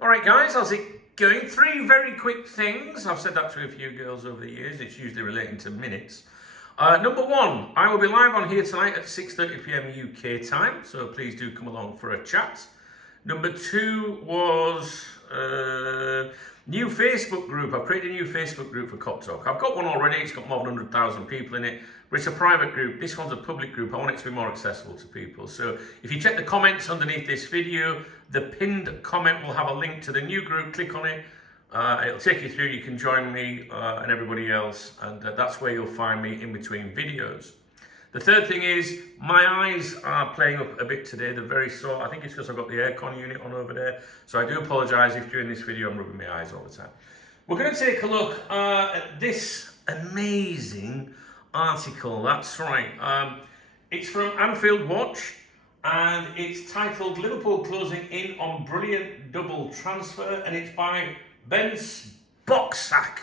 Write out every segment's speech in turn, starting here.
Alright guys, how's it going? 3 very quick things. I've said that to a few girls over the years. It's usually relating to minutes. Number 1, I will be live on here tonight at 6:30 PM UK time, so please do come along for a chat. Number 2 was new Facebook group. I've created a new Facebook group for Cop Talk. I've got one already. It's got more than 100,000 people in it, but it's a private group. This one's a public group. I want it to be more accessible to people. So if you check the comments underneath this video, the pinned comment will have a link to the new group. Click on it. It'll take you through. You can join me and everybody else, and that's where you'll find me in between videos. The third thing is, my eyes are playing up a bit today. They're very sore. I think it's because I've got the aircon unit on over there. So I do apologise if during this video I'm rubbing my eyes all the time. We're going to take a look at this amazing article. That's right. It's from Anfield Watch, and it's titled "Liverpool Closing In on Brilliant Double Transfer," and it's by Ben Boxsack.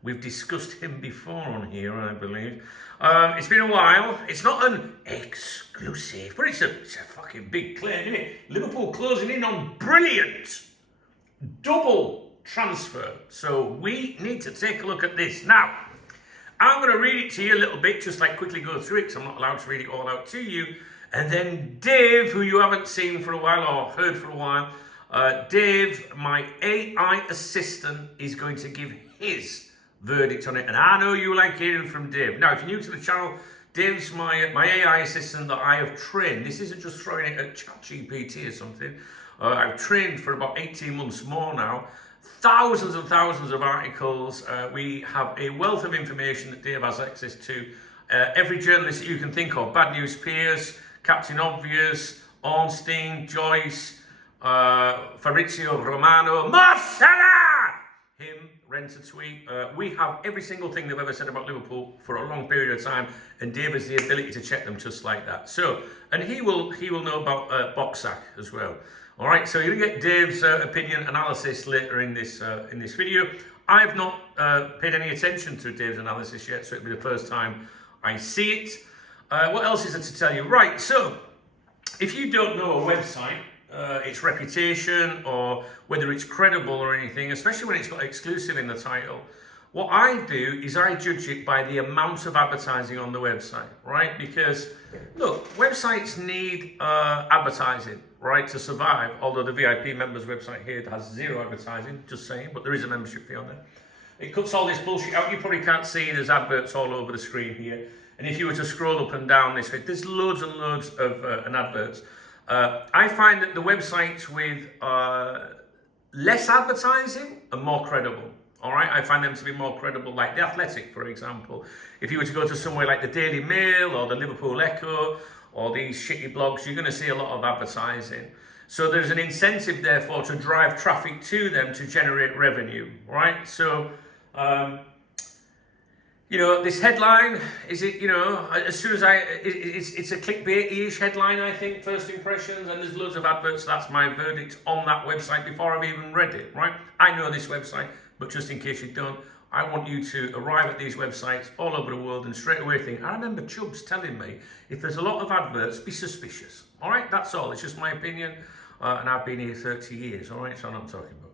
We've discussed him before on here, I believe. It's been a while. It's not an exclusive, but it's a fucking big claim, isn't it? Liverpool closing in on brilliant double transfer. So we need to take a look at this. Now, I'm going to read it to you a little bit, just like quickly go through it, because I'm not allowed to read it all out to you. And then Dave, who you haven't seen for a while or heard for a while, Dave, my AI assistant, is going to give his verdict on it, and I know you like hearing from Dave. Now, if you're new to the channel, Dave's my AI assistant that I have trained. This isn't just throwing it at ChatGPT or something. I've trained for about 18 months more now. Thousands and thousands of articles. We have a wealth of information that Dave has access to. Every journalist that you can think of: Bad News Pierce, Captain Obvious, Ornstein, Joyce, Fabrizio Romano, Marcella, him, Rent-A-Tweet. We have every single thing they've ever said about Liverpool for a long period of time, and Dave has the ability to check them just like that. So, and he will know about Boxsack as well. All right, so you'll get Dave's opinion analysis later in this video. I've not paid any attention to Dave's analysis yet, so it'll be the first time I see it. What else is there to tell you? Right, so if you don't know a website, its reputation, or whether it's credible or anything, especially when it's got exclusive in the title, what I do is I judge it by the amount of advertising on the website, right? Because look, websites need advertising, right, to survive. Although the VIP members website here has 0 advertising, just saying, but there is a membership fee on there. It cuts all this bullshit out. You probably can't see there's adverts all over the screen here, and if you were to scroll up and down this way, there's loads and loads of adverts. I find that the websites with less advertising are more credible. All right, I find them to be more credible, like The Athletic, for example. If you were to go to somewhere like the Daily Mail or the Liverpool Echo or these shitty blogs, you're going to see a lot of advertising. So there's an incentive, therefore, to drive traffic to them to generate revenue, right? So, you know, this headline, is it, you know, as soon as it's a clickbait-ish headline, I think, first impressions, and there's loads of adverts. That's my verdict on that website before I've even read it, right? I know this website, but just in case you don't, I want you to arrive at these websites all over the world and straight away think, I remember Chubbs telling me, if there's a lot of adverts, be suspicious. All right, that's all. It's just my opinion, and I've been here 30 years, all right, so I know what I'm talking about.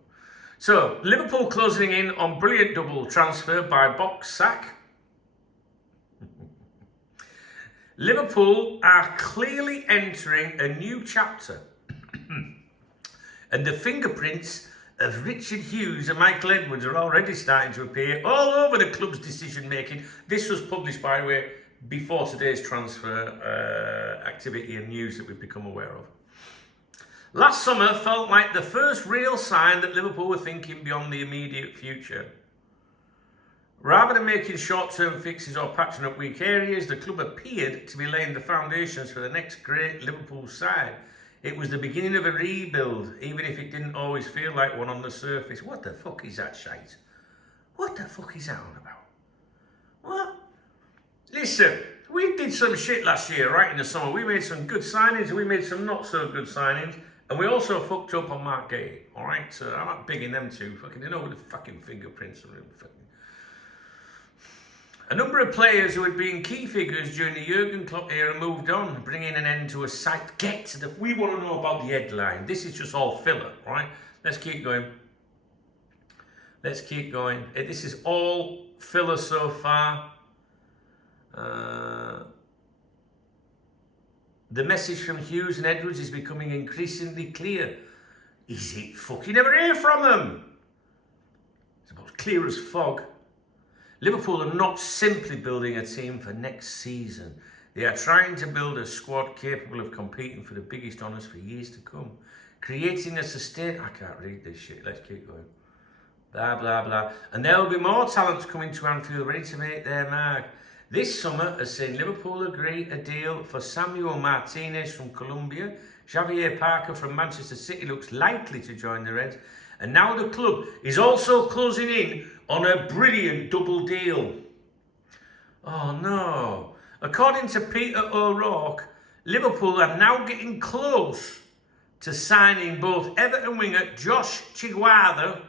So, Liverpool closing in on brilliant double transfer by Boxsack. Liverpool are clearly entering a new chapter, and the fingerprints of Richard Hughes and Michael Edwards are already starting to appear all over the club's decision-making. This was published, by the way, before today's transfer activity and news that we've become aware of. Last summer felt like the first real sign that Liverpool were thinking beyond the immediate future. Rather than making short-term fixes or patching up weak areas, the club appeared to be laying the foundations for the next great Liverpool side. It was the beginning of a rebuild, even if it didn't always feel like one on the surface. What the fuck is that shite? What the fuck is that on about? What? Listen, we did some shit last year, right, in the summer. We made some good signings, and we made some not so good signings, and we also fucked up on Mark Gay, all right? So I'm not bigging them two. Fucking, they know the fucking fingerprints of them. A number of players who had been key figures during the Jurgen Klopp era moved on, bringing an end to a site. We want to know about the headline. This is just all filler, right? Let's keep going. Let's keep going. This is all filler so far. The message from Hughes and Edwards is becoming increasingly clear. Is it fucking never hear from them? It's about clear as fog. Liverpool are not simply building a team for next season. They are trying to build a squad capable of competing for the biggest honours for years to come. Creating a sustain... I can't read this shit. Let's keep going. Blah, blah, blah. And there will be more talents coming to Anfield ready to make their mark. This summer has seen Liverpool agree a deal for Samuel Martinez from Colombia. Javier Parker from Manchester City looks likely to join the Reds. And now the club is also closing in on a brilliant double deal. Oh no. According to Peter O'Rourke, Liverpool are now getting close to signing both Everton winger Josh Chiguarda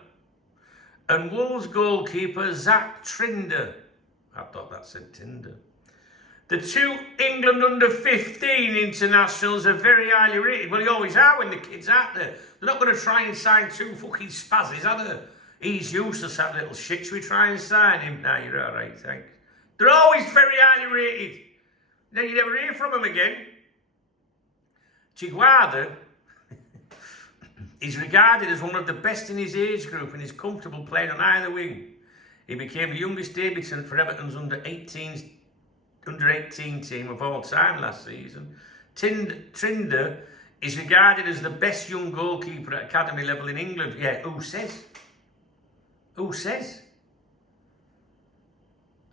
and Wolves goalkeeper Zach Trinder. I thought that said Tinder. The two England under-15 internationals are very highly rated. Well, they always are when the kids aren't there. They're not going to try and sign two fucking spazzes, are they? He's useless, that little shit. Should we try and sign him? Nah, you're all right, thanks. They're always very highly rated. Then you never hear from them again. Chiguarda is regarded as one of the best in his age group and is comfortable playing on either wing. He became the youngest debutant for Everton's under-18 team of all time last season. Trinder is regarded as the best young goalkeeper at academy level in England. Yeah, who says? Who says?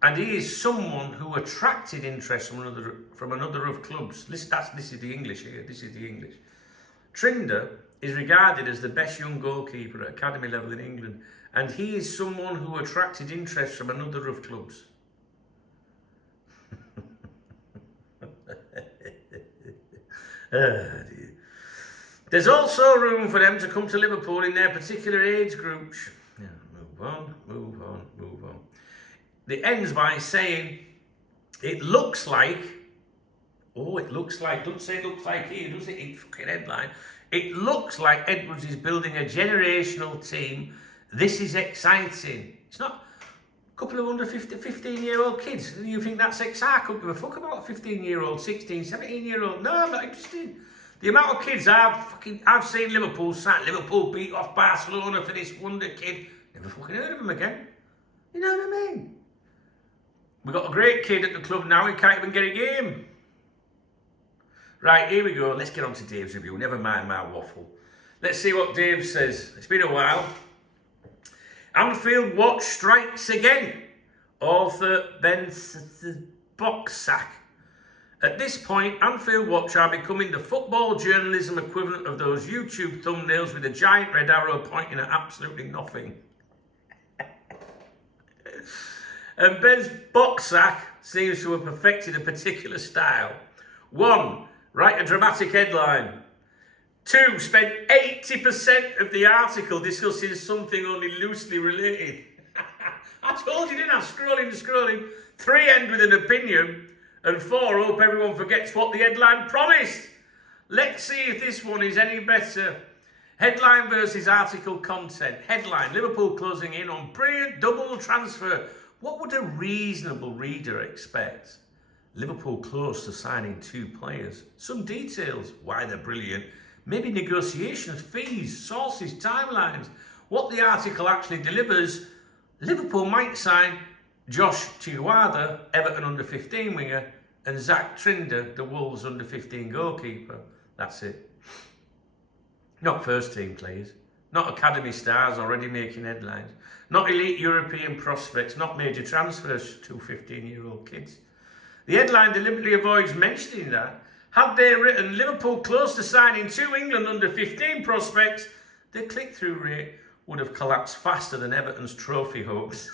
And he is someone who attracted interest from another of clubs. This is the English here. This is the English. Trinder is regarded as the best young goalkeeper at academy level in England, and he is someone who attracted interest from another of clubs. There's also room for them to come to Liverpool in their particular age groups. Yeah, move on. It ends by saying, it looks like, don't say it looks like here, does it? In fucking headline. It looks like Edwards is building a generational team. This is exciting. It's not a couple of under 15-year-old kids. You think that's exciting? I couldn't give a fuck about a 15-year-old, 16, 17-year-old. No, I'm not interested. The amount of kids I've seen Liverpool sign. Liverpool beat off Barcelona for this wonder kid. Never fucking heard of him again. You know what I mean? We've got a great kid at the club now. He can't even get a game. Right, here we go. Let's get on to Dave's review. Never mind my waffle. Let's see what Dave says. It's been a while. Anfield Watch strikes again. Author Ben Boxsack. At this point, Anfield Watch are becoming the football journalism equivalent of those YouTube thumbnails with a giant red arrow pointing at absolutely nothing. And Ben's Boxsack seems to have perfected a particular style. 1. Write a dramatic headline. 2. Spend 80% of the article discussing something only loosely related. I told you, didn't I? Scrolling. 3. End with an opinion. And 4. Hope everyone forgets what the headline promised. Let's see if this one is any better. Headline versus article content. Headline, Liverpool closing in on brilliant double transfer. What would a reasonable reader expect? Liverpool close to signing 2 players. Some details, why they're brilliant. Maybe negotiations, fees, sources, timelines. What the article actually delivers. Liverpool might sign Josh Chiguarda, Everton under-15 winger, and Zach Trinder, the Wolves under-15 goalkeeper. That's it. Not first-team players. Not academy stars already making headlines. Not elite European prospects. Not major transfers to 15-year-old kids. The headline deliberately avoids mentioning that. Had they written Liverpool close to signing 2 England under-15 prospects, their click-through rate would have collapsed faster than Everton's trophy hopes.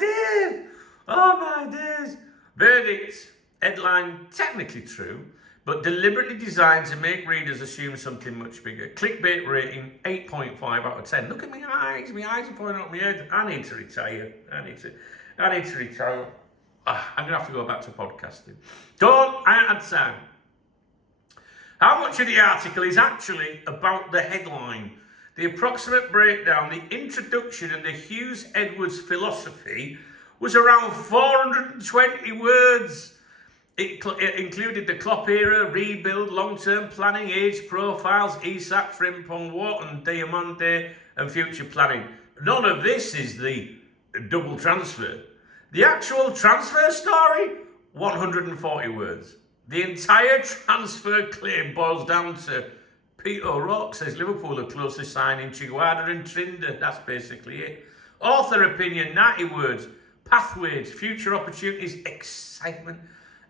Dave! Oh my days! Verdict. Headline technically true, but deliberately designed to make readers assume something much bigger. Clickbait rating 8.5 out of 10. Look at my eyes are pointing out my head. I need to retire. I need to retire. I'm going to have to go back to podcasting. I ain't had time. How much of the article is actually about the headline? The approximate breakdown, the introduction and the Hughes-Edwards philosophy was around 420 words. It included the Klopp era, rebuild, long-term planning, age profiles, Isak, Frimpong, Wharton, Diamante and future planning. None of this is the double transfer. The actual transfer story, 140 words. The entire transfer claim boils down to Peter O'Rourke says Liverpool are closely signing Chiguada and Trinder. That's basically it. Author opinion, 90 words. Pathways, future opportunities, excitement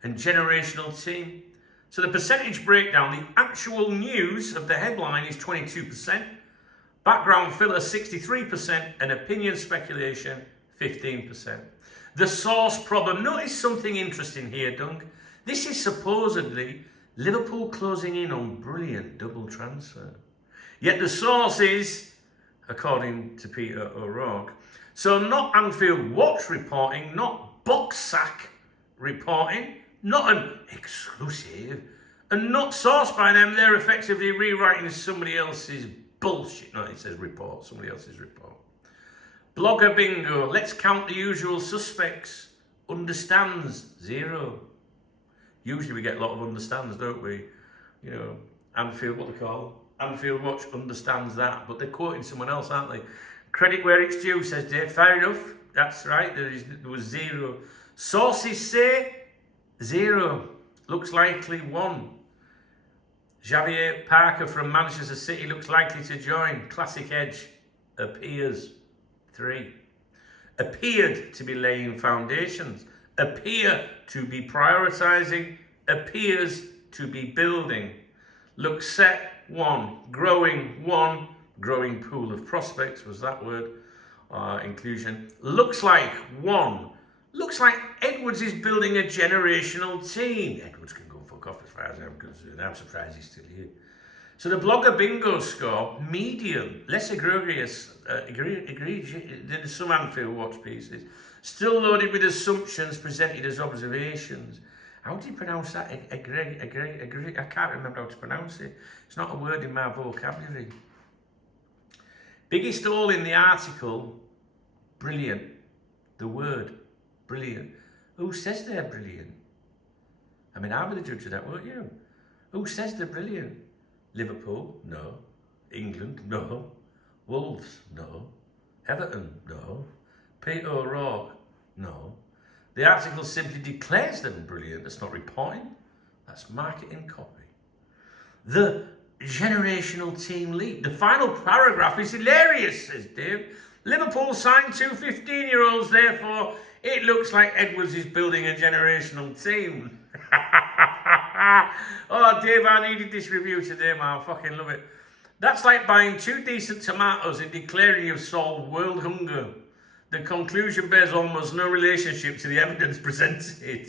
and generational team. So the percentage breakdown, the actual news of the headline is 22%. Background filler, 63%. And opinion speculation, 15%. The source problem. Notice something interesting here, Dunk. This is supposedly Liverpool closing in on brilliant double transfer. Yet the source is, according to Peter O'Rourke, so not Anfield Watch reporting, not box sack reporting, not an exclusive, and not sourced by them. They're effectively rewriting somebody else's bullshit. No, it says report, somebody else's report. Blogger bingo, let's count the usual suspects. Understands, 0. Usually we get a lot of understands, don't we? You know, Anfield, what they call Anfield Watch understands that, but they're quoting someone else, aren't they? Credit where it's due, says Dave. Fair enough. That's right. There was 0. Sources say 0. Looks likely 1. Javier Parker from Manchester City looks likely to join. Classic Edge appears 3. Appeared to be laying foundations. Appear to be prioritising, appears to be building. Looks set, 1. Growing, 1. Growing pool of prospects was that word, inclusion. Looks like, 1. Looks like Edwards is building a generational team. Edwards can go fuck off as far as I'm concerned. I'm surprised he's still here. So the blogger bingo score, medium, less egregious than some Anfield Watch pieces. Still loaded with assumptions presented as observations. How do you pronounce that? I can't remember how to pronounce it. It's not a word in my vocabulary. Biggest hole in the article, brilliant. The word, brilliant. Who says they're brilliant? I mean, I'll be the judge of that, won't you? Who says they're brilliant? Liverpool? No. England? No. Wolves? No. Everton? No. Peter O'Rourke? No. The article simply declares them brilliant. That's not reporting. That's marketing copy. The generational team lead. The final paragraph is hilarious, says Dave. Liverpool signed 2 15-year-olds, therefore it looks like Edwards is building a generational team. Oh, Dave, I needed this review today, man. I fucking love it. That's like buying 2 decent tomatoes and declaring you've solved world hunger. The conclusion bears almost no relationship to the evidence presented.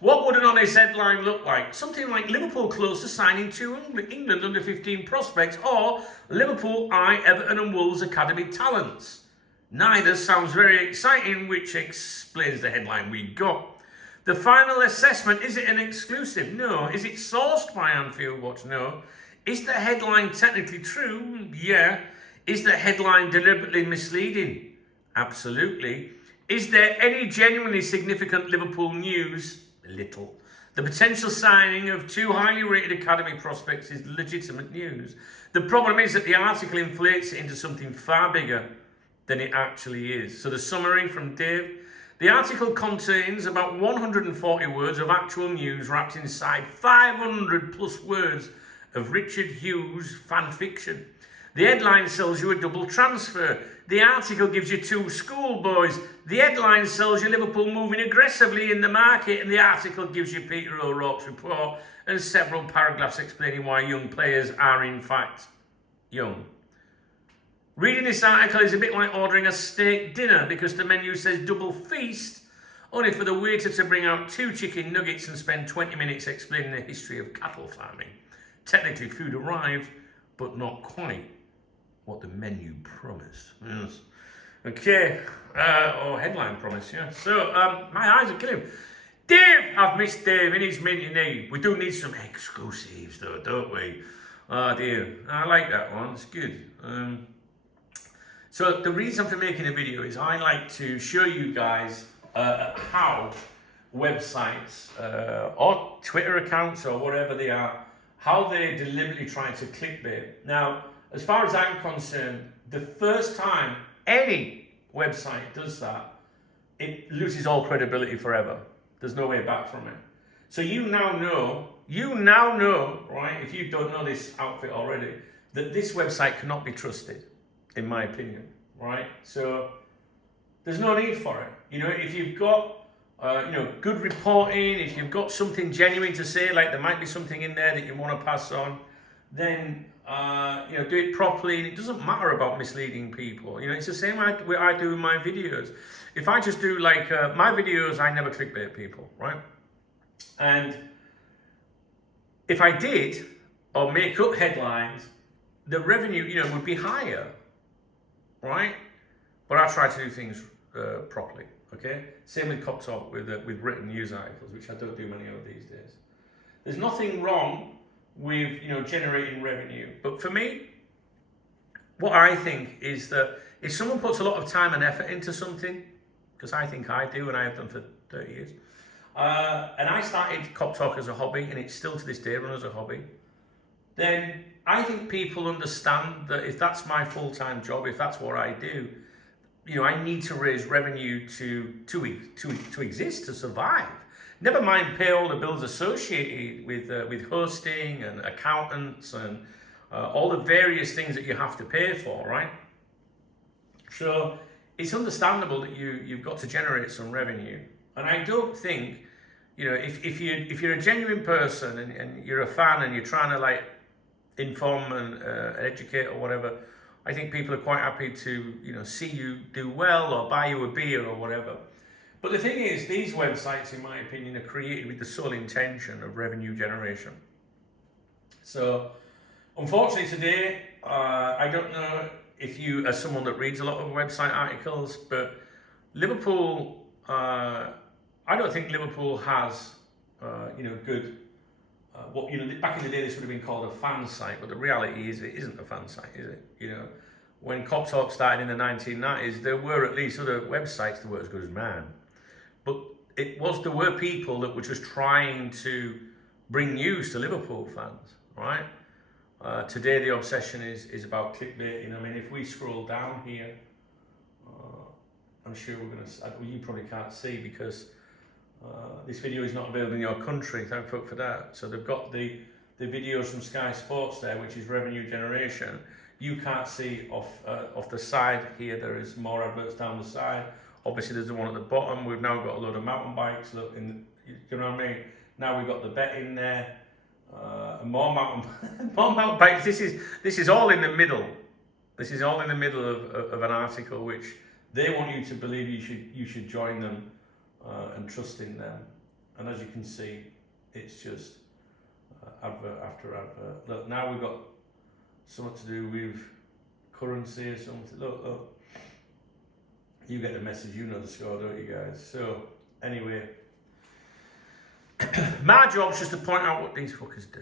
What would an honest headline look like? Something like Liverpool close to signing 2 England under 15 prospects, or Liverpool eye Everton and Wolves academy talents. Neither sounds very exciting, which explains the headline we got. The final assessment, is it an exclusive? No. Is it sourced by Anfield Watch? No. Is the headline technically true? Yeah. Is the headline deliberately misleading? Absolutely. Is there any genuinely significant Liverpool news? Little. The potential signing of 2 highly rated academy prospects is legitimate news. The problem is that the article inflates it into something far bigger than it actually is. So the summary from Dave. The article contains about 140 words of actual news wrapped inside 500 plus words of Richard Hughes fan fiction. The headline sells you a double transfer. The article gives you 2 schoolboys. The headline sells you Liverpool moving aggressively in the market, and the article gives you Peter O'Rourke's report and several paragraphs explaining why young players are in fact young. Reading this article is a bit like ordering a steak dinner because the menu says double feast, only for the waiter to bring out 2 chicken nuggets and spend 20 minutes explaining the history of cattle farming. Technically, food arrived, but not quite what the menu promised. Yes. Okay, or headline promise, yeah. So, my eyes are killing. Dave! I've missed Dave and he's minty. We do need some exclusives though, don't we? Oh dear, I like that one, it's good. So the reason for making a video is I like to show you guys how websites or Twitter accounts or whatever they are, how they deliberately try to clickbait. Now, as far as I'm concerned, the first time any website does that, it loses all credibility forever. There's no way back from it. So you now know, right, if you don't know this outfit already, that this website cannot be trusted, in my opinion, right? So there's no need for it. You know, if you've got good reporting, if you've got something genuine to say, like there might be something in there that you want to pass on, then do it properly. And it doesn't matter about misleading people. You know, it's the same I do in my videos. If I just do like my videos, I never clickbait people, right? And if I did, or make up headlines, the revenue, would be higher, right? But I try to do things properly. Okay, same with Cop Talk with written news articles, which I don't do many of these days. There's nothing wrong with generating revenue, but for me, what I think is that if someone puts a lot of time and effort into something, because I think I do and I have done for 30 years, and I started Cop Talk as a hobby, and it's still to this day run as a hobby, then I think people understand that if that's my full-time job, if that's what I do, I need to raise revenue to exist, to survive. Never mind pay all the bills associated with hosting and accountants and all the various things that you have to pay for, right? So it's understandable that you've got to generate some revenue. And I don't think, if you're a genuine person and you're a fan and you're trying to like inform and educate or whatever, I think people are quite happy to, see you do well or buy you a beer or whatever. But the thing is, these websites, in my opinion, are created with the sole intention of revenue generation. So, unfortunately today, I don't know if you are someone that reads a lot of website articles, but Liverpool, I don't think Liverpool has, good, back in the day this would have been called a fan site, but the reality is it isn't a fan site, is it? When Cop Talk started in the 1990s, there were at least other websites that were as good as mine. But there were people that were just trying to bring news to Liverpool fans, right? Today the obsession is about clickbait. I mean, if we scroll down here, I'm sure you probably can't see because this video is not available in your country, thank fuck for that. So they've got the videos from Sky Sports there, which is revenue generation. You can't see off the side here, there is more adverts down the side. Obviously there's the one at the bottom. We've now got a load of mountain bikes, look, you know what I mean? Now we've got the bet in there, and more mountain bikes. This is all in the middle. This is all in the middle of an article which they want you to believe you should join them and trust in them. And as you can see, it's just advert after advert. Look, now we've got something to do with currency or something. Look. You get the message, you know the score, don't you guys? So, anyway, my job's just to point out what these fuckers do.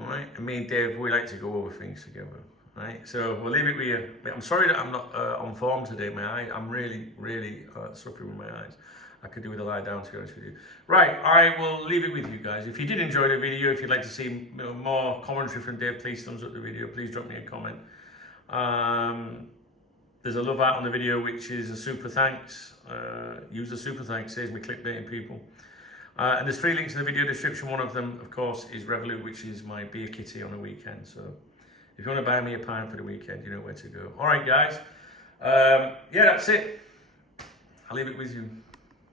Alright? And me and Dave, we like to go over things together. Right? So, we'll leave it with you. I'm sorry that I'm not on form today, I'm really, really suffering with my eyes. I could do with a lie down, to be honest with you. Right, I will leave it with you guys. If you did enjoy the video, if you'd like to see more commentary from Dave, please thumbs up the video. Please drop me a comment. There's a love art on the video, which is a super thanks. Use the super thanks, saves me clickbaiting people. And there's 3 links in the video description. One of them, of course, is Revolut, which is my beer kitty on a weekend. So if you want to buy me a pint for the weekend, you know where to go. All right, guys. Yeah, that's it. I'll leave it with you.